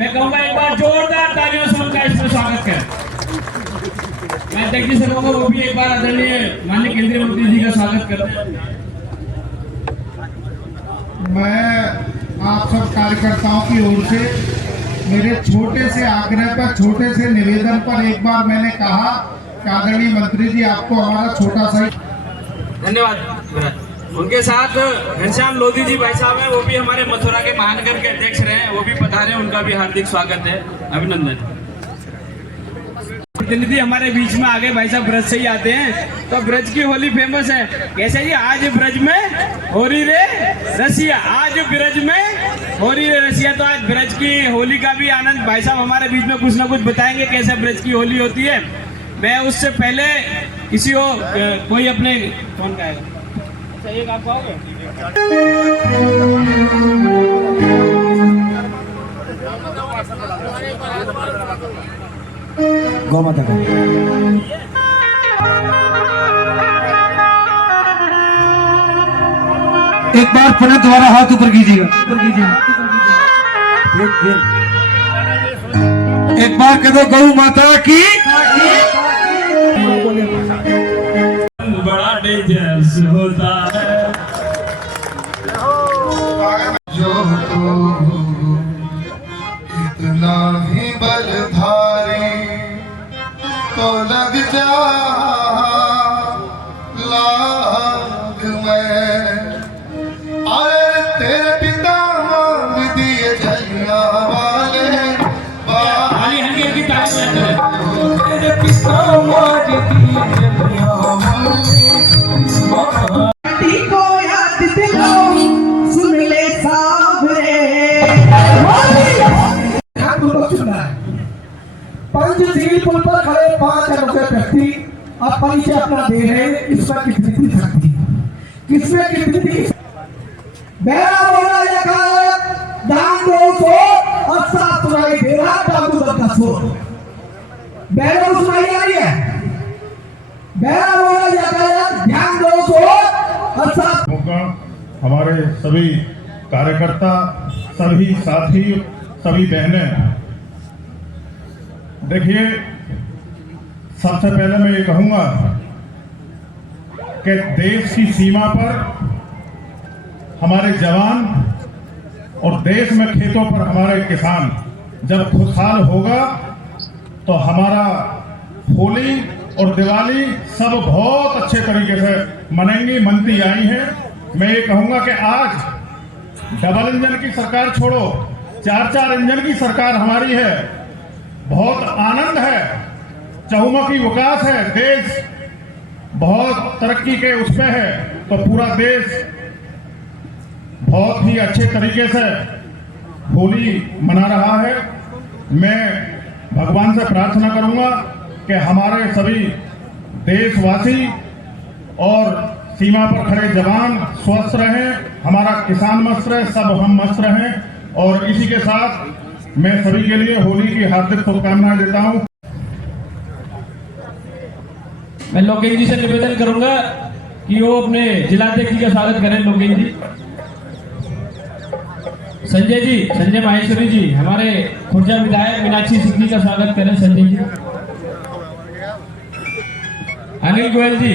मैं कहूंगा एक बार जोरदार तालियों से उनका इसमें स्वागत करें। मैं अध्यक्ष जी से कहूंगा वो भी एक बार आदरणीय माननीय केंद्रीय मंत्री जी का स्वागत करते हैं। मैं आप सब कार्यकर्ताओं की ओर से मेरे छोटे से आग्रह पर, छोटे से निवेदन पर एक बार मैंने कहा कि आदरणीय मंत्री जी आपको हमारा छोटा सा धन्यवाद। उनके साथ घनश्याम लोधी जी भाई साहब हैं, वो भी हमारे मथुरा के महानगर के अध्यक्ष रहे हैं, वो भी पधारे, उनका भी हार्दिक स्वागत है, अभिनंदन। प्रतिनिधि हमारे बीच में आ गए, भाई साहब ब्रज से ही आते हैं, तो ब्रज की होली फेमस है। कैसे जी? आज ब्रज में होली रे रसिया, आज ब्रज में होली रे रसिया। तो आज ब्रज की होली का भी आनंद भाई साहब हमारे बीच में कुछ ना कुछ बताएंगे कैसे ब्रज की होली होती है। मैं उससे पहले किसी को कोई अपने कौन का है एक आप कहोगे? गौ माता का एक बार पुनः दोबारा हाथ ऊपर कीजिएगा, ऊपर कीजिएगा। एक बार कह दो गौ माता की। बड़ा डेंजरस होता है जो तो इतना ही बलधारी तो लग जा लाग में। अरे तेरे पिता मांग दिए जलिया वाले हल्की हल्की ताली बजाते हैं। तेरे पिता मांग दिए जलिया वाले को याद दिलाओ, सुन ले सावरे। पंचशील पुल पर खड़े 5 अनोखे व्यक्ति अब परिचय अपना दे रहे हैं। इसमें कितनी शक्ति, किसमें कितनी बेरा बोला यकायत दान दो सो और सात सुनाई दे रहा डाकू का सो। बेरा सुनाई आ रही है, बेरा बोला यकायत ध्यान दो सो और सात। हमारे सभी कार्यकर्ता, सभी साथी, सभी बहनें, देखिए सबसे पहले मैं ये कहूंगा कि देश की सीमा पर हमारे जवान और देश में खेतों पर हमारे किसान जब खुशहाल होगा तो हमारा होली और दिवाली सब बहुत अच्छे तरीके से मनाएंगे, मनती आई हैं। मैं ये कहूंगा कि आज डबल इंजन की सरकार छोड़ो, 4-4 इंजन की सरकार हमारी है। बहुत आनंद है, चहुमुखी विकास है, देश बहुत तरक्की के उस पे है, तो पूरा देश बहुत ही अच्छे तरीके से होली मना रहा है। मैं भगवान से प्रार्थना करूंगा कि हमारे सभी देशवासी और सीमा पर खड़े जवान स्वस्थ रहें, हमारा किसान मस्त रहे, सब हम मस्त रहें। और इसी के साथ मैं सभी के लिए होली की हार्दिक शुभकामनाएं देता हूं। मैं लोकेश जी से निवेदन करूंगा कि वो अपने जिलाध्यक्ष जी का स्वागत करें। लोकेश जी, संजय जी, संजय माहेश्वरी जी, हमारे खुर्जा विधायक मीनाक्षी सिंह जी का स्वागत करें। संजय जी, अनिल गोयल जी,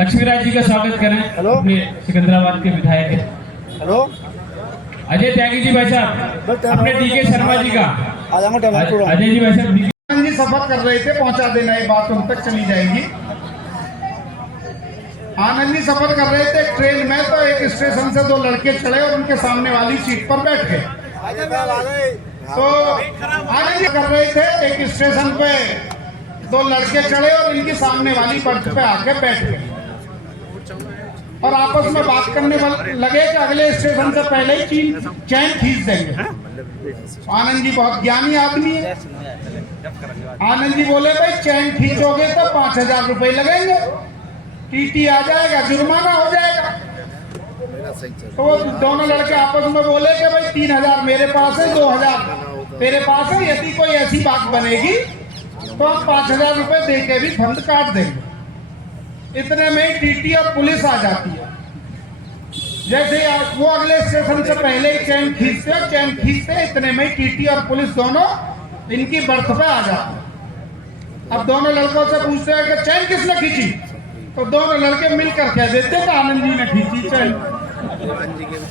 लक्ष्मीराज जी का स्वागत करें, अपने सिकंदराबाद के विधायक हैं। अजय त्यागी जी भाई साहब, अपने डीके शर्मा जी का। अजय जी भाई साहब, जी सफर कर रहे थे, पहुंचा देना, ये बात उन तक चली जाएगी। आनंद जी सफर कर रहे थे ट्रेन में, तो एक स्टेशन से 2 लड़के चढ़े और उनके सामने वाली सीट पर बैठ गए। तो आनंद जी कर रहे थे, एक स्टेशन पे 2 लड़के चढ़े और इनके सामने वाली बर्थ पे आके बैठ गए और आपस में बात करने लगे कि अगले स्टेशन से पहले ही चैन खींच देंगे। आनंद जी बहुत ज्ञानी आदमी है। आनंद जी बोले भाई चैन खींचोगे तो 5000 रुपए लगेंगे, टीटी आ जाएगा, जुर्माना हो जाएगा। तो वो दोनों लड़के आपस में बोले कि भाई 3000 मेरे पास है, 2000 तेरे पास है, यदि कोई ऐसी बात बनेगी तो हम 5000 रुपए दे के भी फंड काट देंगे। इतने में ही टीटी और पुलिस आ जाती है। जैसे वो अगले स्टेशन से पहले ही चैन खींचते इतने में टीटी और पुलिस दोनों इनकी बर्थ पे आ जाते। अब दोनों लड़कों से पूछते हैं कि चैन किसने खींची, तो दोनों लड़के मिलकर कह देते हैं कि आनंद जी ने खींची चैन।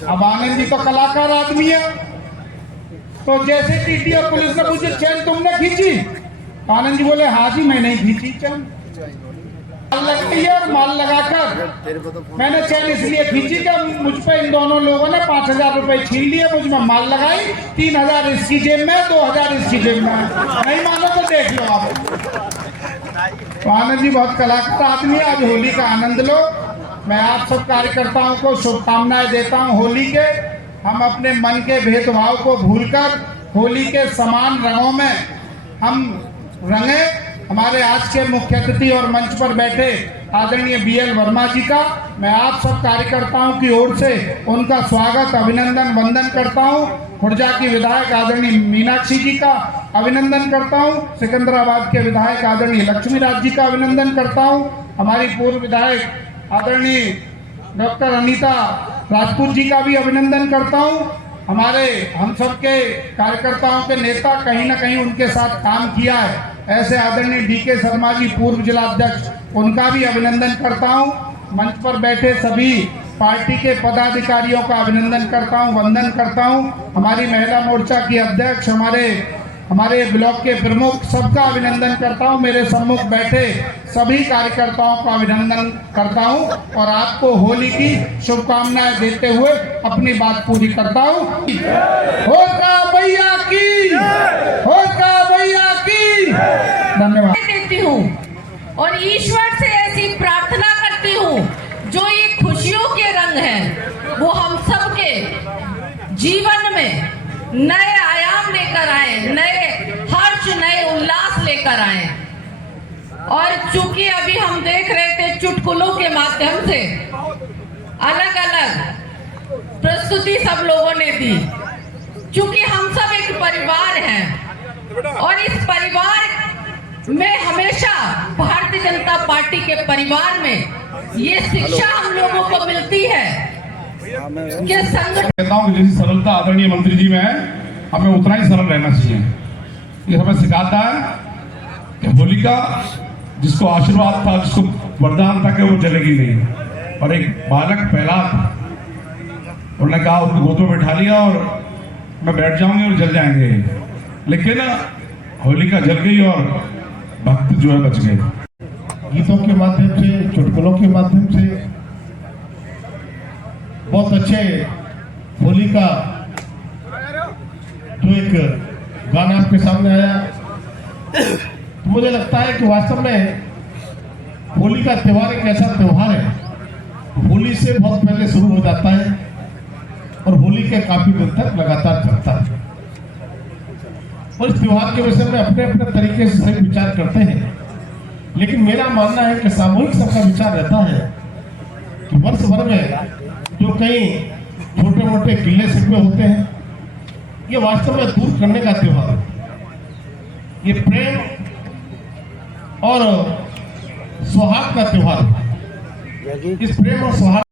अब आनंद जी तो कलाकार आदमी है, तो जैसे टीटी और पुलिस ने पूछे चैन तुमने खींची, तो आनंद जी बोले हाँ जी मैंने ही खींची चैन। माल लगती है और माल लगाकर मैंने चैन इसलिए खींची कि मुझ पे इन दोनों लोगों ने 5,000 रुपए छीन लिए, मुझ में माल लगाई, 3,000 इसकी जेब में, 2,000 इसकी जेब में। नहीं मानो तो देख लो आप। तो आनंद जी बहुत कलाकार आदमी है। आज होली का आनंद लो। मैं आप सब कार्यकर्ताओं को शुभकामनाएं देता हूं होली के। हम अपने मन के भेदभाव को भूलकर होली के समान रंगों में हम रंगे। हमारे आज के मुख्य अतिथि और मंच पर बैठे आदरणीय BL वर्मा जी का मैं आप सब कार्यकर्ताओं की ओर से उनका स्वागत, अभिनंदन, वंदन करता हूं। खुर्जा की विधायक आदरणीय मीनाक्षी जी का अभिनंदन करता हूं। सिकंदराबाद के विधायक आदरणीय लक्ष्मी राज जी का अभिनंदन करता हूं। हमारी पूर्व विधायक आदरणीय डॉक्टर अनीता राजपूत जी का भी अभिनंदन करता हूं। हमारे हम सब के कार्यकर्ताओं के नेता कहीं ना कहीं उनके साथ काम किया है, ऐसे आदरणीय DK शर्मा जी पूर्व जिलाध्यक्ष, उनका भी अभिनंदन करता हूं। मंच पर बैठे सभी पार्टी के पदाधिकारियों का अभिनंदन करता हूं, वंदन करता हूं। हमारी महिला मोर्चा की अध्यक्ष, हमारे ब्लॉक के प्रमुख, सबका अभिनंदन करता हूं। मेरे सम्मुख बैठे सभी कार्यकर्ताओं का अभिनंदन करता हूं और आपको होली की शुभकामनाएं देते हुए अपनी बात पूरी करता हूं। होका भैया की, होका भैया की। धन्यवाद देती हूँ और ईश्वर से ऐसी प्रार्थना करती हूँ जो ये खुशियों के रंग हैं वो हम सबके जीवन में नए आयाम लेकर आए, नए हर्ष, नए उल्लास लेकर आए। और चूंकि अभी हम देख रहे थे चुटकुलों के माध्यम से अलग अलग प्रस्तुति सब लोगों ने दी, चूंकि हम सब एक परिवार हैं और इस परिवार में हमेशा भारतीय जनता पार्टी के परिवार में ये शिक्षा हम लोगों को मिलती है कि संगठन। कहता हूँ कि जैसी सरलता आदरणीय मंत्री जी में है, हमें उतना ही सरल रहना चाहिए। ये हमें सिखाता है कि होलिका जिसको आशीर्वाद था, जिसको वरदान था कि वो जलेगी नहीं, और एक बालक प्रहलाद, उन्होंने कहा, उसको गोद में बैठा लिया और मैं बैठ जाऊंगी और जल जाएंगे, लेकिन होलिका जल गई और भक्त जो है बच गए। गीतों के माध्यम से, चुटकुलों के माध्यम से बहुत अच्छे होली का जो एक गाना आपके सामने आया, तो मुझे लगता है कि वास्तव में होली का त्यौहार एक ऐसा त्यौहार है, होली से बहुत पहले शुरू हो जाता है और होली के काफी दिन तक लगातार चलता है। और इस त्योहार के विषय में अपने अपने तरीके से सही विचार करते हैं, लेकिन मेरा मानना है कि सामूहिक सबका विचार रहता है कि वर्ष भर में जो कई छोटे मोटे गिले शिकवे होते हैं, ये वास्तव में दूर करने का त्योहार है। ये प्रेम और सौहार्द का त्योहार है। इस प्रेम और सौहार्द